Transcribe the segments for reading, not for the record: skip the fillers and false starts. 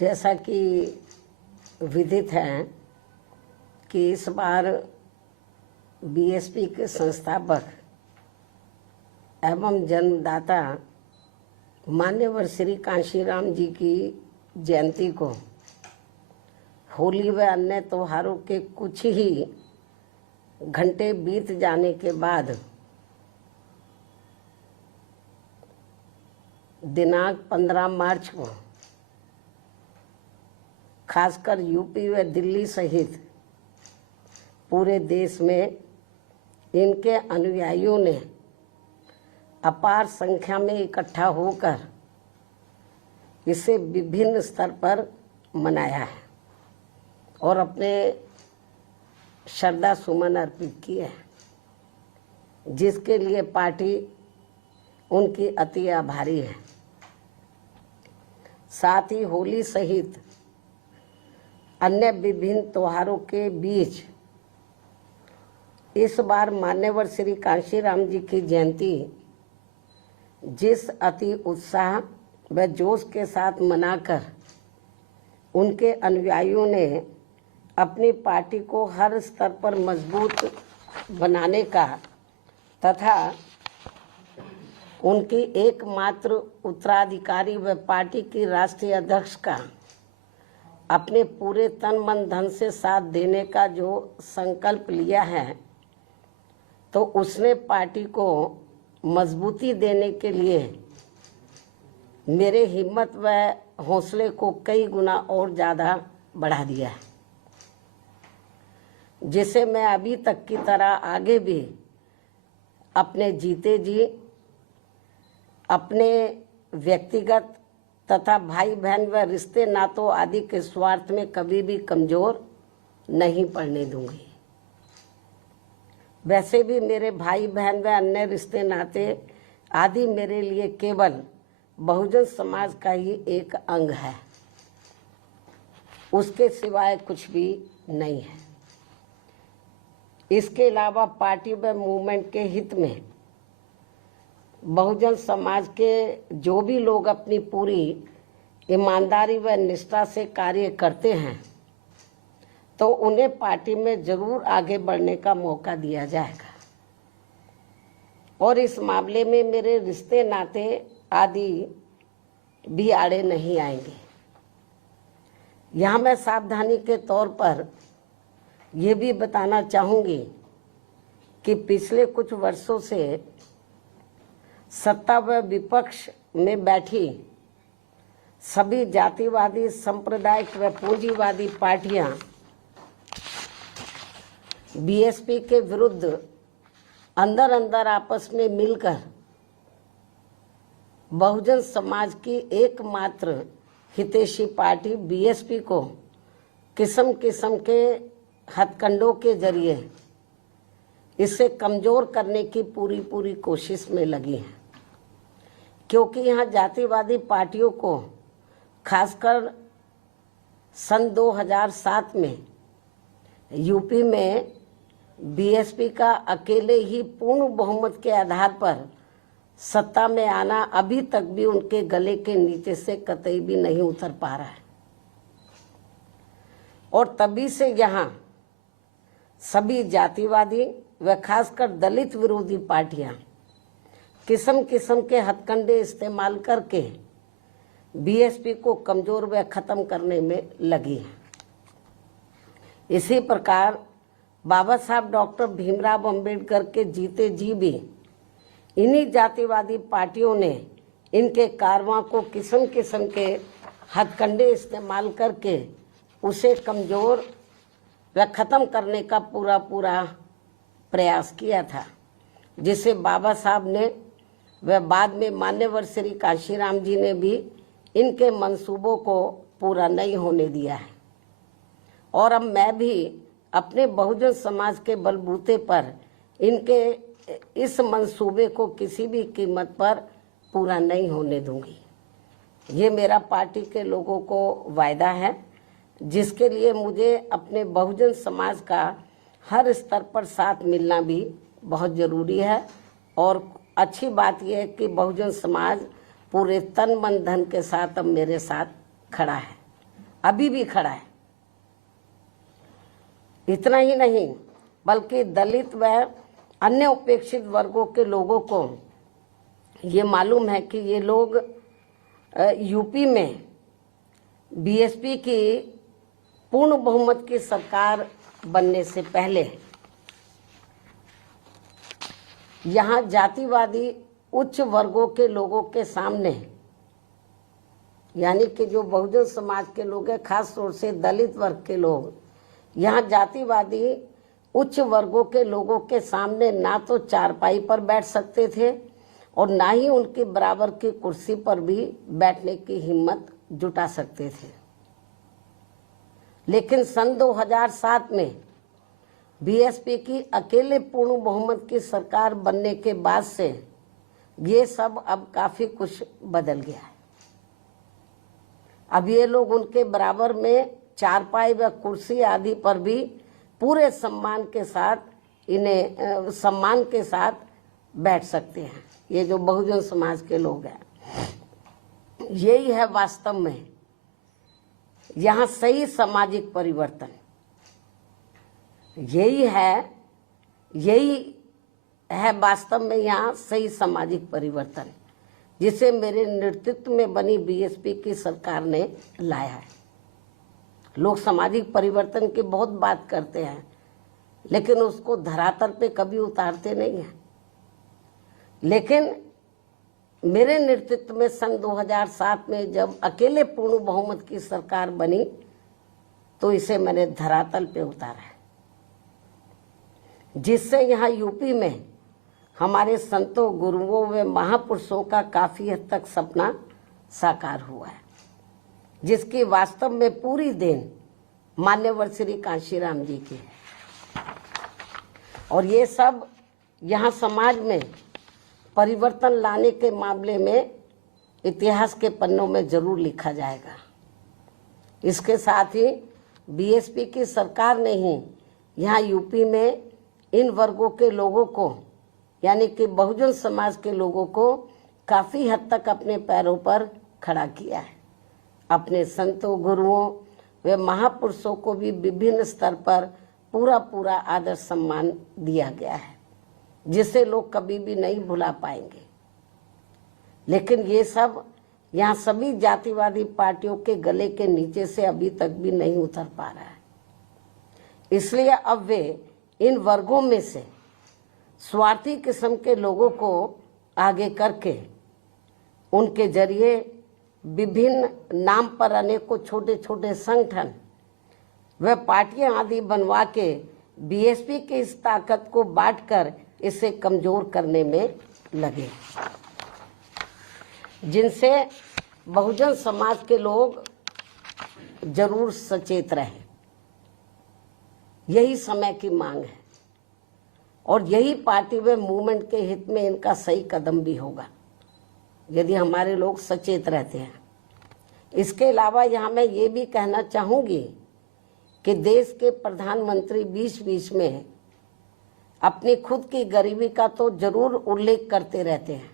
जैसा कि विदित है कि इस बार बीएसपी के संस्थापक एवं जन्मदाता मान्यवर श्री कांशीराम जी की जयंती को होली व अन्य त्योहारों के कुछ ही घंटे बीत जाने के बाद दिनांक 15 मार्च को खासकर यूपी व दिल्ली सहित पूरे देश में इनके अनुयायियों ने अपार संख्या में इकट्ठा होकर इसे विभिन्न स्तर पर मनाया है और अपने श्रद्धा सुमन अर्पित किए हैं, जिसके लिए पार्टी उनकी अति आभारी है। साथ ही होली सहित अन्य विभिन्न त्योहारों के बीच इस बार मान्यवर श्री कांशीराम जी की जयंती जिस अति उत्साह व जोश के साथ मनाकर उनके अनुयायियों ने अपनी पार्टी को हर स्तर पर मजबूत बनाने का तथा उनकी एकमात्र उत्तराधिकारी व पार्टी की राष्ट्रीय अध्यक्ष का अपने पूरे तन मन धन से साथ देने का जो संकल्प लिया है, तो उसने पार्टी को मजबूती देने के लिए मेरे हिम्मत व हौसले को कई गुना और ज़्यादा बढ़ा दिया है, जिसे मैं अभी तक की तरह आगे भी अपने जीते जी अपने व्यक्तिगत तथा भाई बहन व रिश्ते नातों आदि के स्वार्थ में कभी भी कमज़ोर नहीं पड़ने दूंगी। वैसे भी मेरे भाई बहन व अन्य रिश्ते नाते आदि मेरे लिए केवल बहुजन समाज का ही एक अंग है, उसके सिवाय कुछ भी नहीं है। इसके अलावा पार्टी व मूवमेंट के हित में बहुजन समाज के जो भी लोग अपनी पूरी ईमानदारी व निष्ठा से कार्य करते हैं, तो उन्हें पार्टी में जरूर आगे बढ़ने का मौका दिया जाएगा और इस मामले में मेरे रिश्ते नाते आदि भी आड़े नहीं आएंगे। यहाँ मैं सावधानी के तौर पर ये भी बताना चाहूँगी कि पिछले कुछ वर्षों से सत्ता व विपक्ष में बैठी सभी जातिवादी सांप्रदायिक व पूंजीवादी पार्टियां बीएसपी के विरुद्ध अंदर अंदर आपस में मिलकर बहुजन समाज की एकमात्र हितैषी पार्टी बीएसपी को किस्म किस्म के हथकंडों के जरिए इसे कमज़ोर करने की पूरी कोशिश में लगी है, क्योंकि यहाँ जातिवादी पार्टियों को खासकर सन 2007 में यूपी में बीएसपी का अकेले ही पूर्ण बहुमत के आधार पर सत्ता में आना अभी तक भी उनके गले के नीचे से कतई भी नहीं उतर पा रहा है और तभी से यहाँ सभी जातिवादी व खासकर दलित विरोधी पार्टियां किस्म किस्म के हथकंडे इस्तेमाल करके बीएसपी को कमज़ोर व ख़त्म करने में लगी है। इसी प्रकार बाबा साहब डॉक्टर भीमराव अंबेडकर के जीते जी भी इन्हीं जातिवादी पार्टियों ने इनके कारवां को किस्म किस्म के हथकंडे इस्तेमाल करके उसे कमज़ोर व ख़त्म करने का पूरा प्रयास किया था, जिसे बाबा साहब ने व बाद में मान्यवर श्री कांशीराम जी ने भी इनके मंसूबों को पूरा नहीं होने दिया है। और अब मैं भी अपने बहुजन समाज के बलबूते पर इनके इस मंसूबे को किसी भी कीमत पर पूरा नहीं होने दूंगी। ये मेरा पार्टी के लोगों को वायदा है, जिसके लिए मुझे अपने बहुजन समाज का हर स्तर पर साथ मिलना भी बहुत ज़रूरी है। और अच्छी बात यह है कि बहुजन समाज पूरे तन मन धन के साथ अब मेरे साथ खड़ा है। अभी भी खड़ा है। इतना ही नहीं बल्कि दलित व अन्य उपेक्षित वर्गों के लोगों को ये मालूम है कि ये लोग यूपी में बीएसपी की पूर्ण बहुमत की सरकार बनने से पहले यहाँ जातिवादी उच्च वर्गों के लोगों के सामने, यानी कि जो बहुजन समाज के लोग हैं, खास तौर से दलित वर्ग के लोग, यहाँ जातिवादी उच्च वर्गों के लोगों के सामने ना तो चारपाई पर बैठ सकते थे और ना ही उनके बराबर की कुर्सी पर भी बैठने की हिम्मत जुटा सकते थे। लेकिन सन 2007 में बीएसपी की अकेले पूर्ण बहुमत की सरकार बनने के बाद से ये सब अब काफी कुछ बदल गया है। अब ये लोग उनके बराबर में चारपाई व कुर्सी आदि पर भी पूरे सम्मान के साथ बैठ सकते हैं। ये जो बहुजन समाज के लोग हैं, यही है वास्तव में यहाँ सही सामाजिक परिवर्तन। यही है वास्तव में यहाँ सही सामाजिक परिवर्तन, जिसे मेरे नेतृत्व में बनी बीएसपी की सरकार ने लाया है। लोग सामाजिक परिवर्तन की बहुत बात करते हैं, लेकिन उसको धरातल पे कभी उतारते नहीं हैं। लेकिन मेरे नेतृत्व में सन 2007 में जब अकेले पूर्ण बहुमत की सरकार बनी तो इसे मैंने धरातल पे उतारा है, जिससे यहाँ यूपी में हमारे संतों, गुरुओं व महापुरुषों का काफी हद तक सपना साकार हुआ है, जिसकी वास्तव में पूरी देन मान्यवर श्री कांशीराम जी की है। और ये सब यहाँ समाज में परिवर्तन लाने के मामले में इतिहास के पन्नों में जरूर लिखा जाएगा। इसके साथ ही बीएसपी की सरकार ने ही यहाँ यूपी में इन वर्गों के लोगों को, यानी कि बहुजन समाज के लोगों को काफी हद तक अपने पैरों पर खड़ा किया है। अपने संतों, गुरुओं व महापुरुषों को भी विभिन्न स्तर पर पूरा आदर सम्मान दिया गया है, जिसे लोग कभी भी नहीं भुला पाएंगे। लेकिन ये सब यहाँ सभी जातिवादी पार्टियों के गले के नीचे से अभी तक भी नहीं उतर पा रहा है। इसलिए अब वे इन वर्गों में से स्वार्थी किस्म के लोगों को आगे करके उनके जरिए विभिन्न नाम पर अनेकों छोटे छोटे संगठन व पार्टियां आदि बनवा के बीएसपी की इस ताकत को बांटकर इसे कमजोर करने में लगे, जिनसे बहुजन समाज के लोग जरूर सचेत रहे। यही समय की मांग है और यही पार्टी व मूवमेंट के हित में इनका सही कदम भी होगा, यदि हमारे लोग सचेत रहते हैं। इसके अलावा यहाँ मैं ये भी कहना चाहूँगी कि देश के प्रधानमंत्री बीच में अपनी खुद की गरीबी का तो जरूर उल्लेख करते रहते हैं,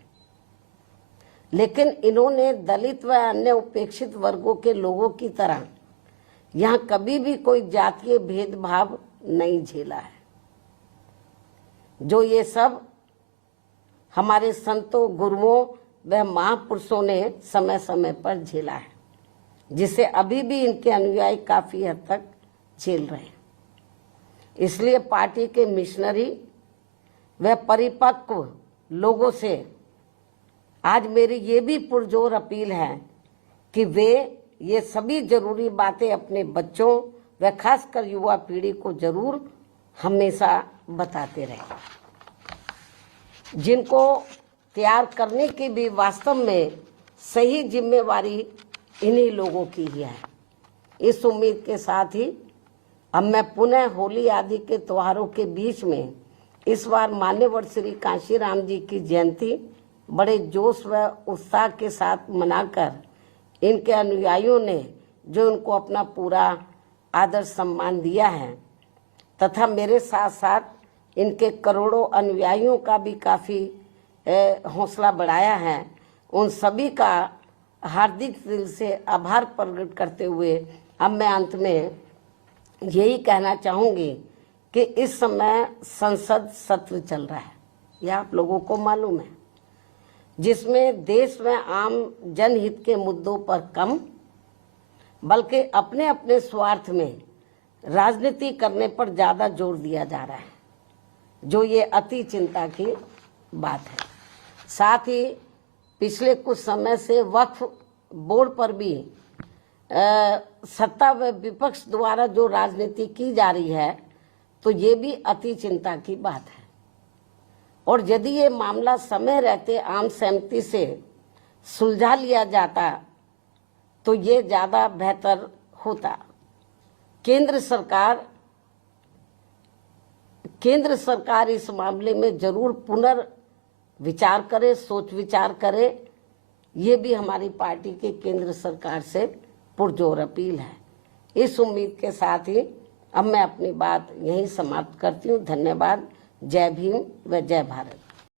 लेकिन इन्होंने दलित व अन्य उपेक्षित वर्गों के लोगों की तरह यहाँ कभी भी कोई जातीय भेदभाव नहीं झेला है, जो ये सब हमारे संतों, गुरुओं व महापुरुषों ने समय समय पर झेला है, जिसे अभी भी इनके अनुयायी काफी हद तक झेल रहे हैं। इसलिए पार्टी के मिशनरी व परिपक्व लोगों से आज मेरी ये भी पुरजोर अपील है कि वे ये सभी जरूरी बातें अपने बच्चों व खासकर युवा पीढ़ी को जरूर हमेशा बताते रहें, जिनको तैयार करने की भी वास्तव में सही जिम्मेवारी इन्हीं लोगों की ही है। इस उम्मीद के साथ ही अब मैं पुनः होली आदि के त्योहारों के बीच में इस बार मान्यवर श्री कांशीराम जी की जयंती बड़े जोश व उत्साह के साथ मनाकर इनके अनुयायियों ने जो उनको अपना पूरा आदर सम्मान दिया है तथा मेरे साथ साथ इनके करोड़ों अनुयायियों का भी काफ़ी हौसला बढ़ाया है, उन सभी का हार्दिक दिल से आभार प्रकट करते हुए अब मैं अंत में यही कहना चाहूँगी कि इस समय संसद सत्र चल रहा है, यह आप लोगों को मालूम है, जिसमें देश में आम जनहित के मुद्दों पर कम बल्कि अपने अपने स्वार्थ में राजनीति करने पर ज़्यादा जोर दिया जा रहा है, जो ये अति चिंता की बात है। साथ ही पिछले कुछ समय से वक्फ बोर्ड पर भी सत्ता व विपक्ष द्वारा जो राजनीति की जा रही है, तो ये भी अति चिंता की बात है। और यदि ये मामला समय रहते आम सहमति से सुलझा लिया जाता तो ये ज़्यादा बेहतर होता। केंद्र सरकार इस मामले में जरूर पुनर्विचार करे, सोच विचार करे, ये भी हमारी पार्टी के केंद्र सरकार से पुरजोर अपील है। इस उम्मीद के साथ ही अब मैं अपनी बात यहीं समाप्त करती हूँ। धन्यवाद। जय भीम व जय भारत।